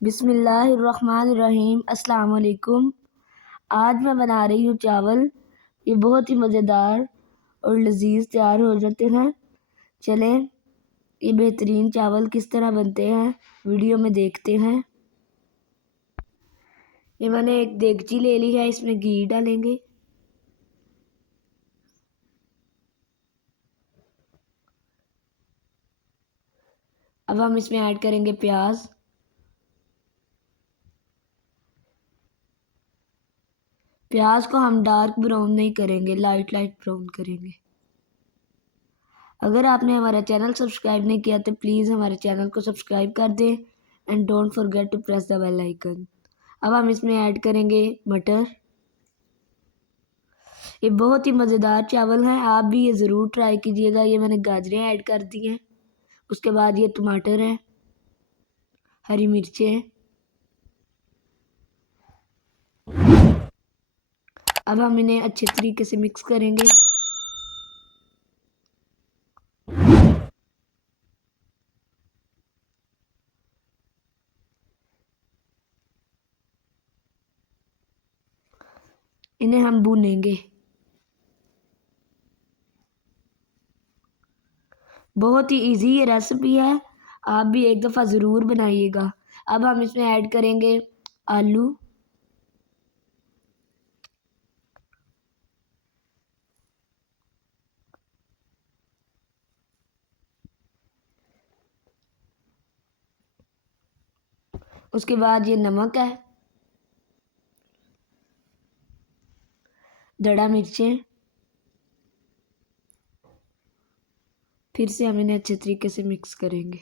बिस्मिल्लाहिर्रहमानिर्रहीम। अस्सलाम वालेकुम। आज मैं बना रही हूँ चावल। ये बहुत ही मज़ेदार और लजीज तैयार हो जाते हैं। चलें ये बेहतरीन चावल किस तरह बनते हैं वीडियो में देखते हैं। ये मैंने एक देगची ले ली है, इसमें घी डालेंगे। अब हम इसमें ऐड करेंगे प्याज। प्याज को हम डार्क ब्राउन नहीं करेंगे, लाइट ब्राउन करेंगे। अगर आपने हमारा चैनल सब्सक्राइब नहीं किया तो प्लीज़ हमारे चैनल को सब्सक्राइब कर दें and don't forget to press the bell icon. अब हम इसमें ऐड करेंगे मटर। ये बहुत ही मज़ेदार चावल हैं, आप भी ये ज़रूर ट्राई कीजिएगा। ये मैंने गाजरें ऐड कर दी हैं। उसके बाद ये टमाटर हैं, हरी मिर्चें हैं। अब हम इन्हें अच्छे तरीके से मिक्स करेंगे। इन्हें हम भूनेंगे। बहुत ही इजी ये रेसिपी है, आप भी एक दफ़ा ज़रूर बनाइएगा। अब हम इसमें ऐड करेंगे आलू। उसके बाद ये नमक है, दड़ा मिर्चें। फिर से हम इन्हें अच्छे तरीके से मिक्स करेंगे।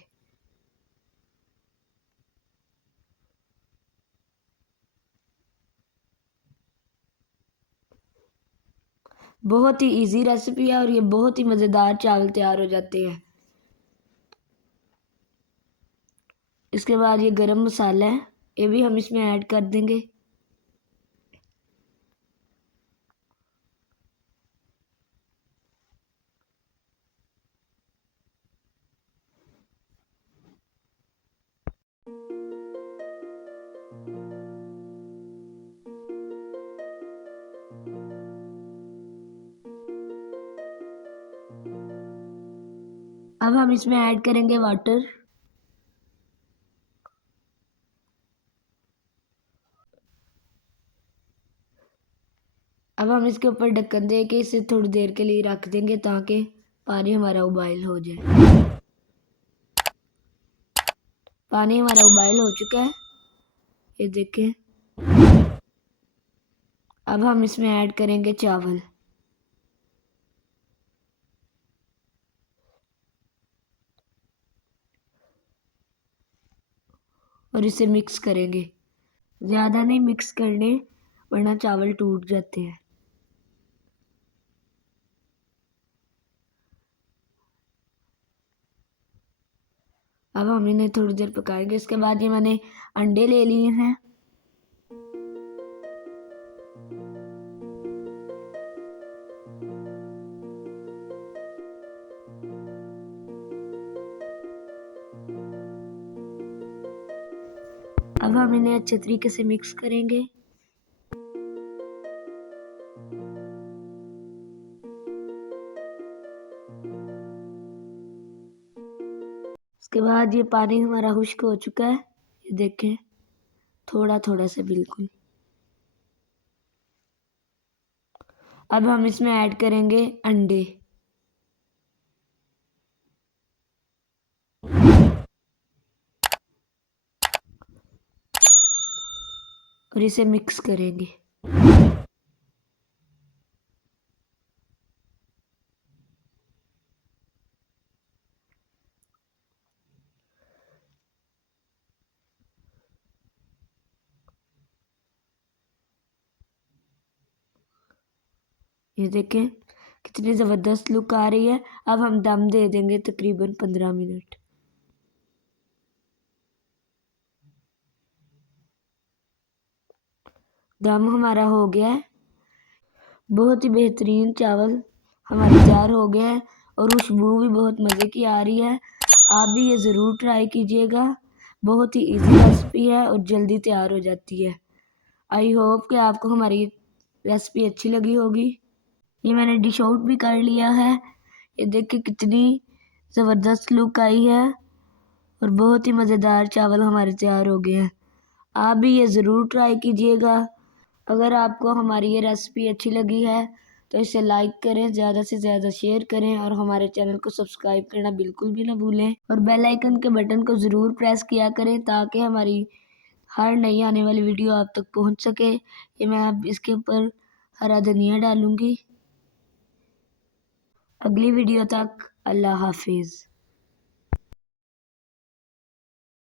बहुत ही इजी रेसिपी है और ये बहुत ही मज़ेदार चावल तैयार हो जाते हैं। इसके बाद ये गरम मसाला है, ये भी हम इसमें ऐड कर देंगे। अब हम इसमें ऐड करेंगे वाटर। अब हम इसके ऊपर ढक्कन दे के इसे थोड़ी देर के लिए रख देंगे ताकि पानी हमारा उबाइल हो जाए। पानी हमारा उबाइल हो चुका है, ये देखें। अब हम इसमें ऐड करेंगे चावल और इसे मिक्स करेंगे। ज़्यादा नहीं मिक्स करने वरना चावल टूट जाते हैं। अब हम इन्हें थोड़ी देर पकाएंगे। इसके बाद ये मैंने अंडे ले लिए हैं। अब हम इन्हें अच्छे तरीके से मिक्स करेंगे। उसके बाद ये पानी हमारा खुश्क हो चुका है, ये देखें, थोड़ा थोड़ा से बिल्कुल। अब हम इसमें ऐड करेंगे अंडे और इसे मिक्स करेंगे। ये देखें कितनी ज़बरदस्त लुक आ रही है। अब हम दम दे देंगे तकरीबन 15 मिनट। दम हमारा हो गया है। बहुत ही बेहतरीन चावल हमारे तैयार हो गए हैं और खुशबू भी बहुत मज़े की आ रही है। आप भी ये ज़रूर ट्राई कीजिएगा। बहुत ही इजी रेसिपी है और जल्दी तैयार हो जाती है। आई होप कि आपको हमारी रेसिपी अच्छी लगी होगी। ये मैंने डिश आउट भी कर लिया है। ये देखिए कितनी ज़बरदस्त लुक आई है और बहुत ही मज़ेदार चावल हमारे तैयार हो गए हैं। आप भी ये ज़रूर ट्राई कीजिएगा। अगर आपको हमारी ये रेसिपी अच्छी लगी है तो इसे लाइक करें, ज़्यादा से ज़्यादा शेयर करें और हमारे चैनल को सब्सक्राइब करना बिल्कुल भी ना भूलें और बेल आइकन के बटन को ज़रूर प्रेस किया करें ताकि हमारी हर नई आने वाली वीडियो आप तक पहुंच सके। ये मैं अब इसके ऊपर हरा धनिया डालूंगी। अगली वीडियो तक अल्लाह हाफिज़।